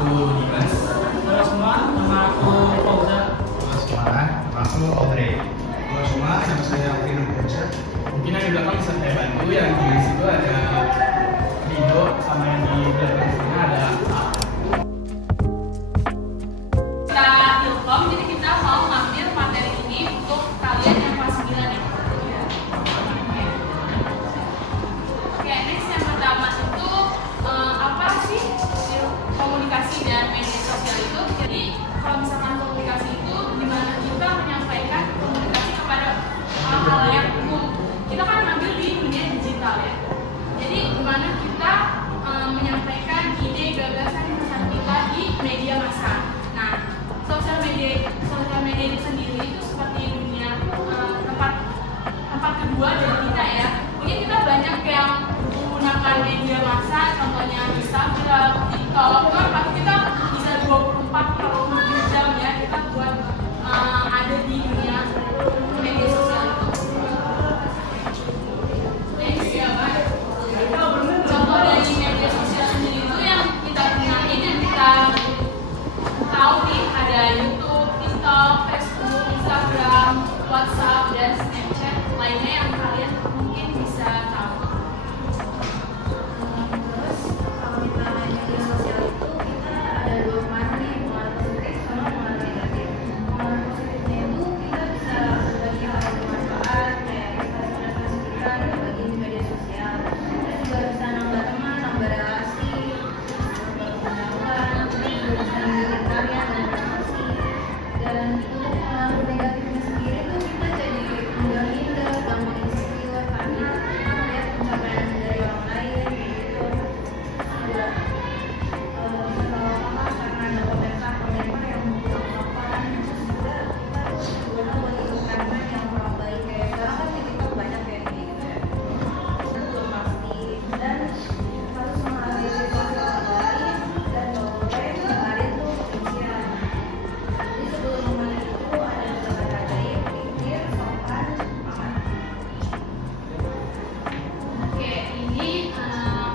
aku Dimas. Halo semua, nama aku Fauzan. Halo semua, nama aku Audrey. Halo semua, nama saya Alvin Nurdiansyah. Mungkin yang di belakang bisa saya bantu, yang di situ ada Dino, sama yang di belakang sini ada A. Kita Ilkom, jadi kita mau ngambil materi ini untuk kalian yang kelas 9 ya. Oke, next yang pertama itu apa sih komunikasi dan media sosial itu? Jadi kalau misalkan komunikasi itu dimana kita menyampaikan komunikasi kepada hal-hal yang umum. Kita kan ngambil di dunia digital ya. Jadi dimana kita menyampaikan ide, gagasan, pesan kita di media massa. Nah, sosial media itu sendiri itu seperti dunia tempat kedua dari kita ya. Mungkin kita banyak yang menggunakan media massa, contohnya Instagram, TikTok. Kan pasti kita bisa 24 jam ya kita buat ada di dunia media sosial itu. Next ya, Pak. Contoh dari media sosial sendiri itu yang kita gunain, yang kita tahu nih, ada YouTube, TikTok, Facebook, Instagram, WhatsApp, dan Snapchat lainnya yang kalian mungkin bisa tahu. Terus kalau kita main media sosial itu kita ada dua pengaruh nih, pengaruh positif sama pengaruh negatif. Pengaruh positifnya itu kita bisa berbagi hal yang bermanfaat, kayak kita ekspresi kita dan berbagi di media sosial. Terus juga bisa nambah teman, nambah relasi, nambah pengetahuan, terus juga bisa bikin karya dan prestasi. Dan untuk pengaruh negatifnya sendiri tuh kita jadi mudah minder, gampang insecure karena kita melihat pencapaian dari orang lain gitu. Juga karena ada komentar yang mengungkapkan, terus juga kita guna buat ikut tren yang kurang baik, kayak sekarang kan di TikTok banyak kayak gitu ya. Dan belum pasti dan harus menghargai situasi orang lain dan kalau boleh ngebarin tuh kebencian. Jadi sebelum memulai itu ada beberapa ajaib, pikir, sopan, aman. Oke, ini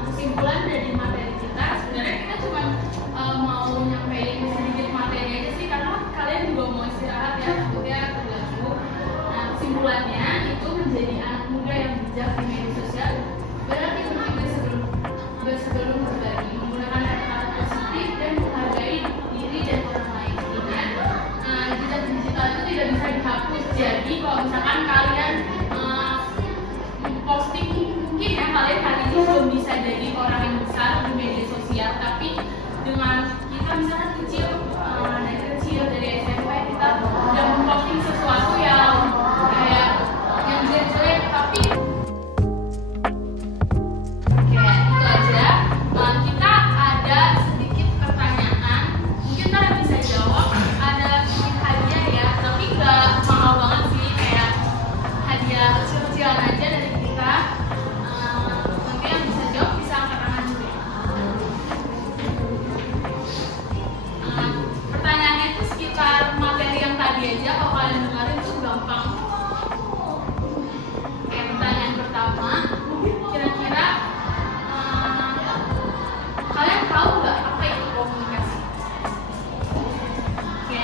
kesimpulan dari materi kita. Sebenarnya kita cuma mau nyampein sedikit materi aja sih, karena kalian juga mau istirahat ya, takutnya terganggu. Nah, kesimpulannya itu menjadi anak muda yang bijak di media sosial berarti penting sebelum berbagi, menggunakan kata-kata positif dan menghargai diri dan orang lain. Ingat, jejak digital itu tidak bisa dihapus. Jadi kalau misalkan kalian posting, mungkin ya kalian hari ini belum bisa jadi orang yang besar di media sosial, tapi dengan kita misalkan dari SMP kita udah memposting sesuatu yang kayak yang jelek-jelek, tapi oke, itu aja. Kita ada sedikit pertanyaan, mungkin kalian bisa jawab. Ada sedikit hadiah ya, tapi nggak mahal banget sih, kayak hadiah kecil-kecilan aja dari kita. Nanti yang bisa jawab bisa angkat tangan dulu ya. Pertanyaannya itu sekitar materi yang tadi aja, kalau kalian dengerin tuh gampang. Oke, pertanyaan pertama, kira-kira kalian tahu nggak apa itu komunikasi? Oke,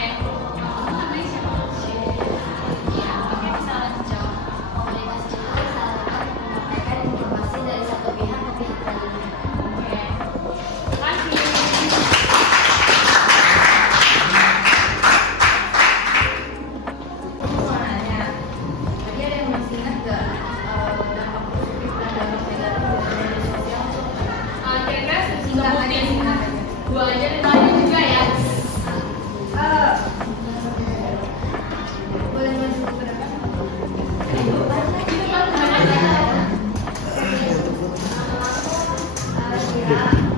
namanya siapa? Ya, oke, bisa lanjut jawab. Komunikasi itu saling menyampaikan informasi dari satu pihak ke pihak lainnya. Oke, lanjut. Aku mau nanya, tadi ada yang masih ingat nggak dampak positif dan dampak negatif dari media sosial? Kira-kira Singkat aja, sebutin singkat aja. dua aja ditanya juga ya. Boleh masuk ke depan? Itu kan banyak ya. Ya.